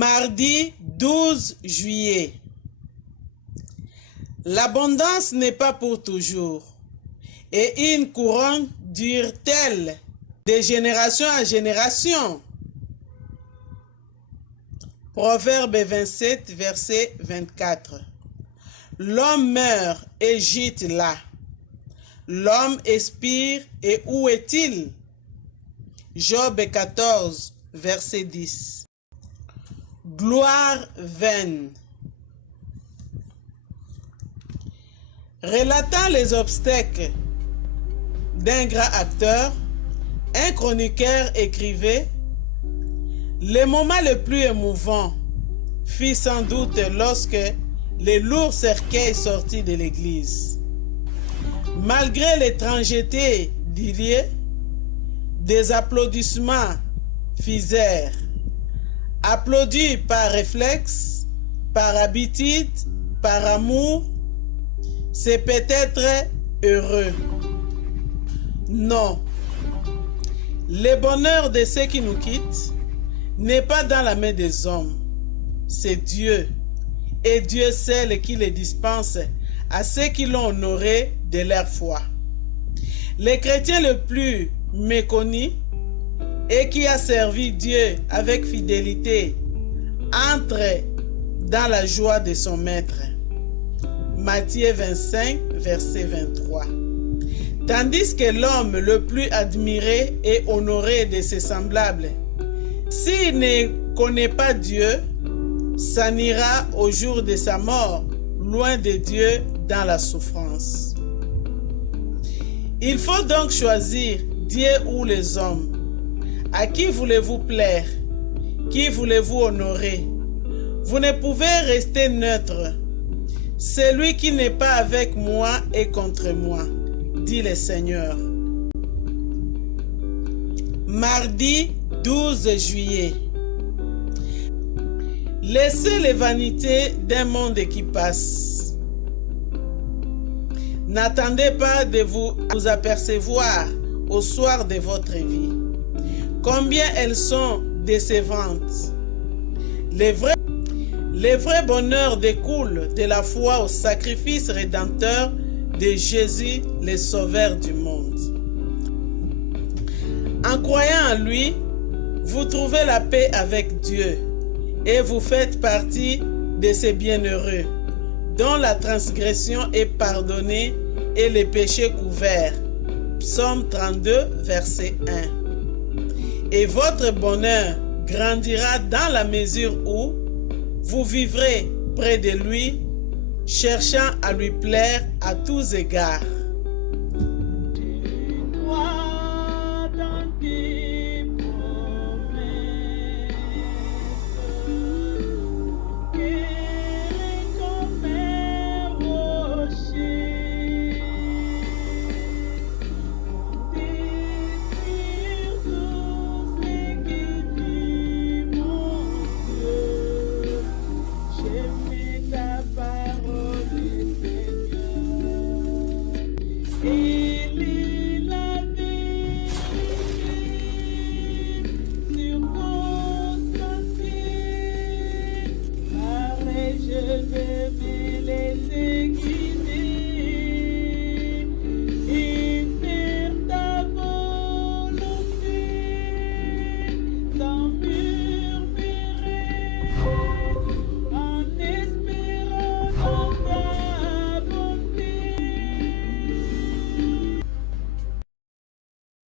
Mardi 12 juillet. L'abondance n'est pas pour toujours, et une couronne dure-t-elle de génération en génération? Proverbe 27, verset 24. L'homme meurt et gîte là. L'homme expire et où est-il? Job 14, verset 10. Gloire vaine. Relatant les obstacles d'un grand acteur, un chroniqueur écrivait: le moment le plus émouvant fut sans doute lorsque les lourds cercueils sortis de l'église. Malgré l'étrangeté du lieu, des applaudissements fisèrent. Applaudis par réflexe, par habitude, par amour, c'est peut-être heureux. Non. Le bonheur de ceux qui nous quittent n'est pas dans la main des hommes. C'est Dieu. Et Dieu seul qui les dispense à ceux qui l'ont honoré de leur foi. Le chrétien le plus méconnu et qui a servi Dieu avec fidélité entre dans la joie de son maître. Matthieu 25, verset 23. Tandis que l'homme le plus admiré et honoré de ses semblables, s'il ne connaît pas Dieu, s'en ira au jour de sa mort, loin de Dieu dans la souffrance. Il faut donc choisir Dieu ou les hommes. À qui voulez-vous plaire? Qui voulez-vous honorer? Vous ne pouvez rester neutre. Celui qui n'est pas avec moi est contre moi, dit le Seigneur. Mardi 12 juillet. Laissez les vanités d'un monde qui passe. N'attendez pas de vous apercevoir au soir de votre vie. Combien elles sont décevantes. Le vrai bonheur découle de la foi au sacrifice rédempteur de Jésus, le Sauveur du monde. En croyant en lui, vous trouvez la paix avec Dieu et vous faites partie de ces bienheureux dont la transgression est pardonnée et les péchés couverts. Psaume 32, verset 1. Et votre bonheur grandira dans la mesure où vous vivrez près de lui, cherchant à lui plaire à tous égards.